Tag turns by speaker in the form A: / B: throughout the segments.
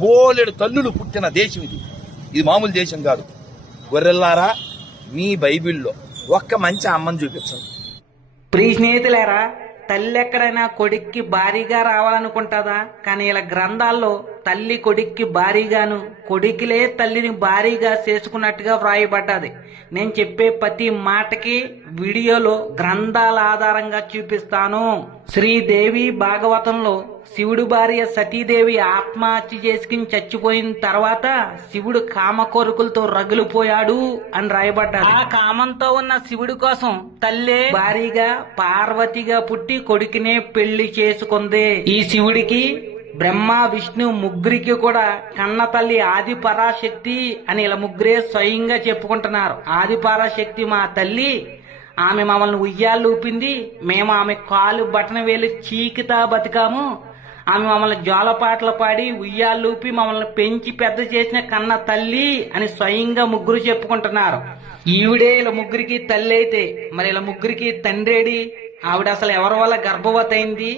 A: బోలెడు తల్లులు పుట్టిన దేశం ఇది. ఇది మామూలు దేశం కాదు. గొర్రెల్లారా మీ బైబిల్లో ఒక్క మంచి అమ్మని చూపించండి.
B: ప్రియ స్నేహితులారా తల్లి ఎక్కడైనా కొడుక్కి భారీగా రావాలనుకుంటుందా? కానీ ఇలా గ్రంథాల్లో తల్లి కొడుక్కి భారీగాను కొడుకులే తల్లిని భారీగా చేసుకున్నట్టుగా వ్రాయబడ్డది. నేను చెప్పే ప్రతి మాటకి వీడియోలో గ్రంథాల ఆధారంగా చూపిస్తాను. శ్రీదేవి భాగవతంలో శివుడు భార్య సతీదేవి ఆత్మహత్య చేసుకుని చచ్చిపోయిన తర్వాత శివుడు కామ కోరికలతో రగిలిపోయాడు అని రాయబడ్డాడు ఆ కామంతో ఉన్న శివుడి కోసం తల్లే భారీగా పార్వతిగా పుట్టి కొడుకునే పెళ్ళి చేసుకుంది. ఈ శివుడికి బ్రహ్మ విష్ణు ముగ్గురికి కూడా కన్న తల్లి ఆది పరాశక్తి అని ఇలా ముగ్గురే స్వయంగా చెప్పుకుంటున్నారు. ఆది పరాశక్తి మా తల్లి ఆమె మమ్మల్ని ఉయ్యాలు ఊపింది. మేము ఆమె కాలు బటన వేలు చీకితా బతికాము. ఆమె మమ్మల్ని జోలపాటలు పాడి ఉయ్యాలూపి మమ్మల్ని పెంచి పెద్ద చేసిన కన్న తల్లి అని స్వయంగా ముగ్గురు చెప్పుకుంటున్నారు. ఈవిడే ఇలా ముగ్గురికి తల్లి అయితే మరి ఇలా ముగ్గురికి తండ్రేడి ఆవిడ అసలు ఎవరి వల్ల గర్భవతి అయింది?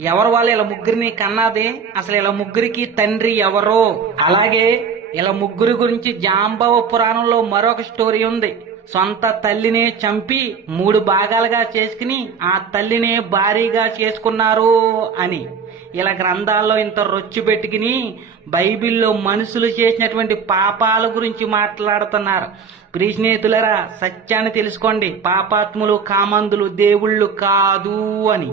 B: ఎవరి వాళ్ళు ఇలా ముగ్గురిని కన్నది? అసలు ఇలా ముగ్గురికి తండ్రి ఎవరు? అలాగే ఇలా ముగ్గురు గురించి జాంబవ పురాణంలో మరొక స్టోరీ ఉంది. సొంత తల్లినే చంపి మూడు భాగాలుగా చేసుకుని ఆ తల్లినే భారీగా చేసుకున్నారు అని. ఇలా గ్రంథాల్లో ఇంత రొచ్చు పెట్టుకుని బైబిల్లో మనుషులు చేసినటువంటి పాపాల గురించి మాట్లాడుతున్నారు. ప్రియ స్నేహితులరా సత్యాన్ని తెలుసుకోండి. పాపాత్ములు కామందులు దేవుళ్ళు కాదు అని.